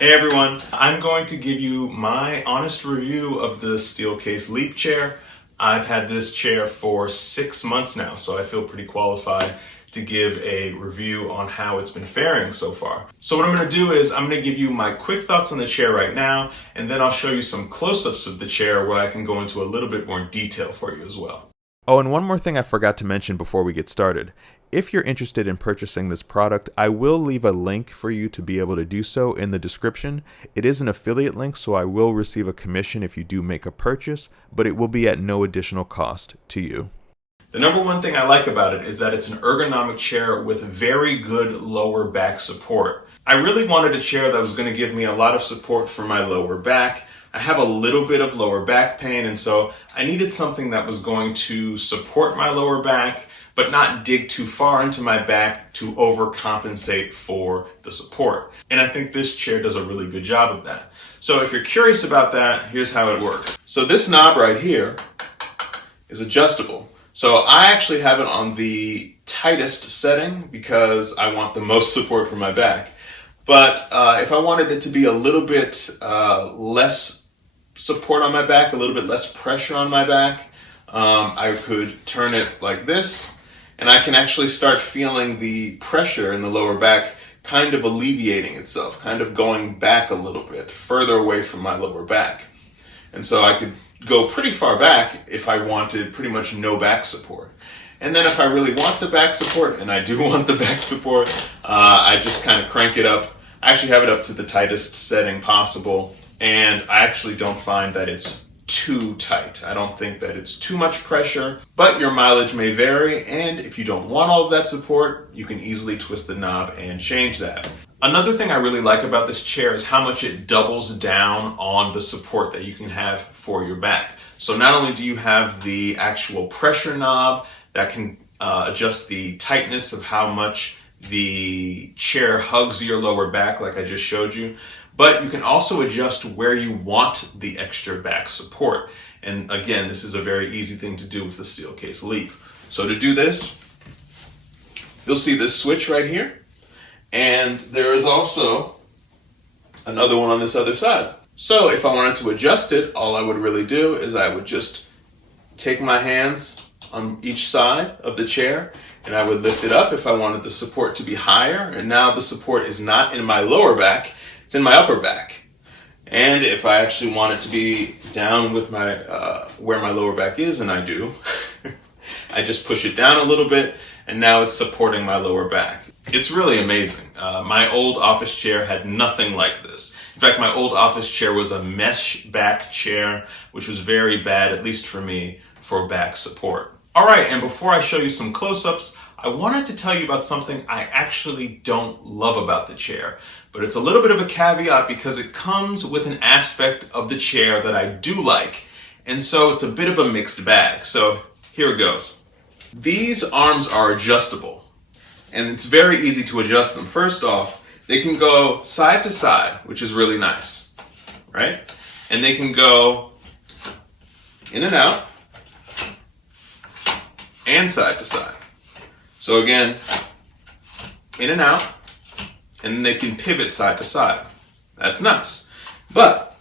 Hey everyone, I'm going to give you my honest review of the Steelcase Leap chair. I've had this chair for 6 months now, so I feel pretty qualified to give a review on how it's been faring so far. So what I'm going to do is I'm going to give you my quick thoughts on the chair right now, and then I'll show you some close-ups of the chair where I can go into a little bit more detail for you as well. Oh, and one more thing I forgot to mention before we get started. If you're interested in purchasing this product, I will leave a link for you to be able to do so in the description. It is an affiliate link, so I will receive a commission if you do make a purchase, but it will be at no additional cost to you. The number one thing I like about it is that it's an ergonomic chair with very good lower back support. I really wanted a chair that was going to give me a lot of support for my lower back. I have a little bit of lower back pain, and so I needed something that was going to support my lower back, but not dig too far into my back to overcompensate for the support. And I think this chair does a really good job of that. So if you're curious about that, here's how it works. So this knob right here is adjustable. So I actually have it on the tightest setting because I want the most support for my back. But if I wanted it to be a little bit less support on my back, a little bit less pressure on my back, I could turn it like this, and I can actually start feeling the pressure in the lower back kind of alleviating itself, kind of going back a little bit further away from my lower back. And so I could go pretty far back if I wanted pretty much no back support. And then if I really want the back support, and I do want the back support, I just kind of crank it up. I actually have it up to the tightest setting possible, and I actually don't find that it's too tight. I don't think that it's too much pressure, but your mileage may vary, and if you don't want all of that support, you can easily twist the knob and change that. Another thing I really like about this chair is how much it doubles down on the support that you can have for your back. So not only do you have the actual pressure knob that can adjust the tightness of how much the chair hugs your lower back like I just showed you, but you can also adjust where you want the extra back support. And again, this is a very easy thing to do with the Steelcase Leap. So to do this, you'll see this switch right here. And there is also another one on this other side. So if I wanted to adjust it, all I would really do is I would just take my hands on each side of the chair and I would lift it up if I wanted the support to be higher. And now the support is not in my lower back, it's in my upper back. And if I actually want it to be down with my where my lower back is, and I do, I just push it down a little bit, and now it's supporting my lower back. It's really amazing. My old office chair had nothing like this. In fact, my old office chair was a mesh back chair, which was very bad, at least for me, for back support. All right, and before I show you some close-ups, I wanted to tell you about something I actually don't love about the chair. But it's a little bit of a caveat because it comes with an aspect of the chair that I do like. And so it's a bit of a mixed bag. So here it goes. These arms are adjustable, and it's very easy to adjust them. First off, they can go side to side, which is really nice, right? And they can go in and out and side to side. So again, in and out, and they can pivot side to side. That's nice. But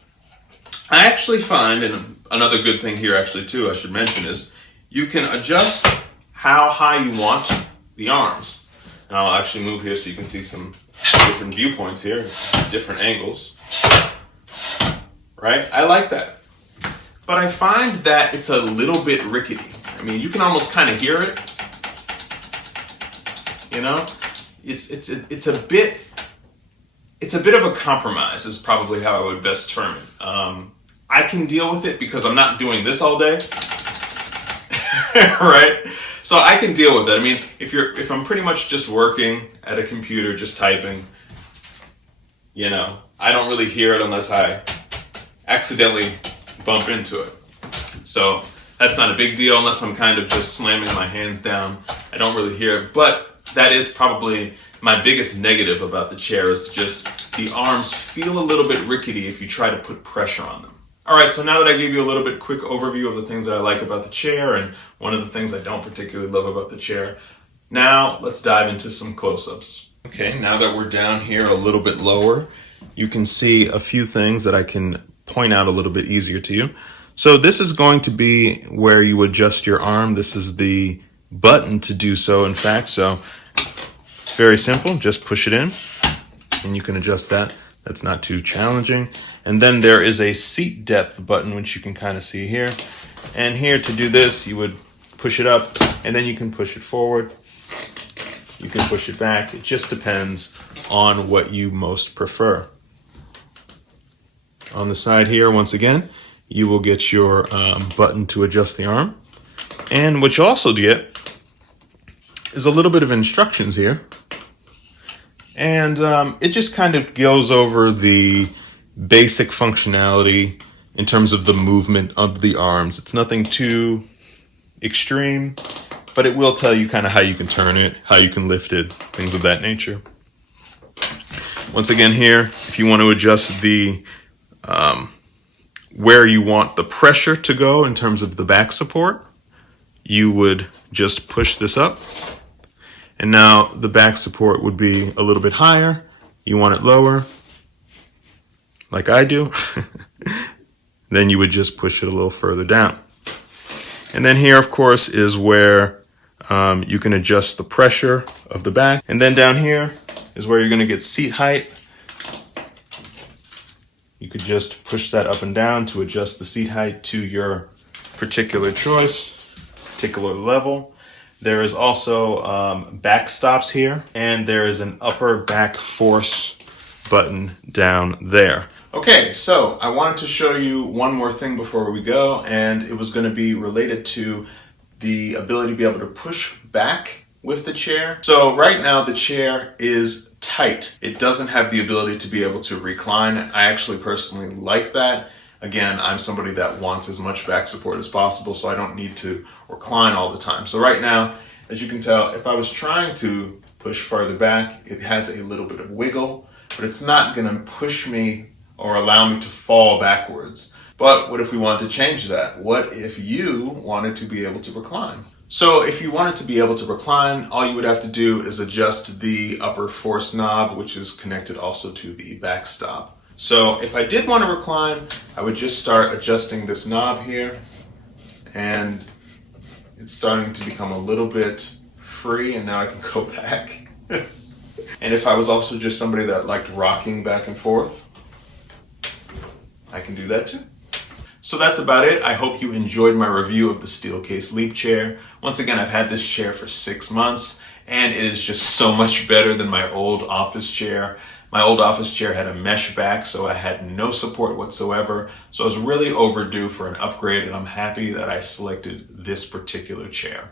I actually find, and another good thing here actually too I should mention is, you can adjust how high you want the arms. And I'll actually move here so you can see some different viewpoints here, different angles. Right? I like that. But I find that it's a little bit rickety. I mean, you can almost kind of hear it. You know? It's a bit of a compromise is probably how I would best term it. I can deal with it because I'm not doing this all day, right? So I can deal with it. I mean, if I'm pretty much just working at a computer, just typing, you know, I don't really hear it unless I accidentally bump into it. So that's not a big deal unless I'm kind of just slamming my hands down. I don't really hear it, but that is probably my biggest negative about the chair is just the arms feel a little bit rickety if you try to put pressure on them. All right, so now that I gave you a little bit quick overview of the things that I like about the chair and one of the things I don't particularly love about the chair, now let's dive into some close-ups. Okay, now that we're down here a little bit lower, you can see a few things that I can point out a little bit easier to you. So this is going to be where you adjust your arm. This is the button to do so, in fact. So it's very simple. Just push it in and you can adjust that. That's not too challenging. And then there is a seat depth button, which you can kind of see here. And here to do this, you would push it up and then you can push it forward. You can push it back. It just depends on what you most prefer. On the side here, once again, you will get your button to adjust the arm. And what you also get is a little bit of instructions here. And it just kind of goes over the basic functionality in terms of the movement of the arms. It's nothing too extreme, but it will tell you kind of how you can turn it, how you can lift it, things of that nature. Once again here, if you want to adjust the where you want the pressure to go in terms of the back support, you would just push this up. And now the back support would be a little bit higher. You want it lower, like I do. Then you would just push it a little further down. And then here, of course, is where you can adjust the pressure of the back. And then down here is where you're going to get seat height. You could just push that up and down to adjust the seat height to your particular choice, particular level. There is also back stops here, and there is an upper back force button down there. Okay, so I wanted to show you one more thing before we go, and it was going to be related to the ability to be able to push back with the chair. So right now the chair is tight. It doesn't have the ability to be able to recline. I actually personally like that. Again, I'm somebody that wants as much back support as possible, so I don't need to recline all the time. So right now, as you can tell, if I was trying to push farther back, it has a little bit of wiggle, but it's not going to push me or allow me to fall backwards. But what if we wanted to change that? What if you wanted to be able to recline? So if you wanted to be able to recline, all you would have to do is adjust the upper force knob, which is connected also to the back stop. So if I did want to recline, I would just start adjusting this knob here, and it's starting to become a little bit free, and now I can go back. And if I was also just somebody that liked rocking back and forth, I can do that too. So that's about it. I hope you enjoyed my review of the Steelcase Leap chair. Once again, I've had this chair for 6 months, and it is just so much better than my old office chair. My old office chair had a mesh back, so I had no support whatsoever. So I was really overdue for an upgrade, and I'm happy that I selected this particular chair.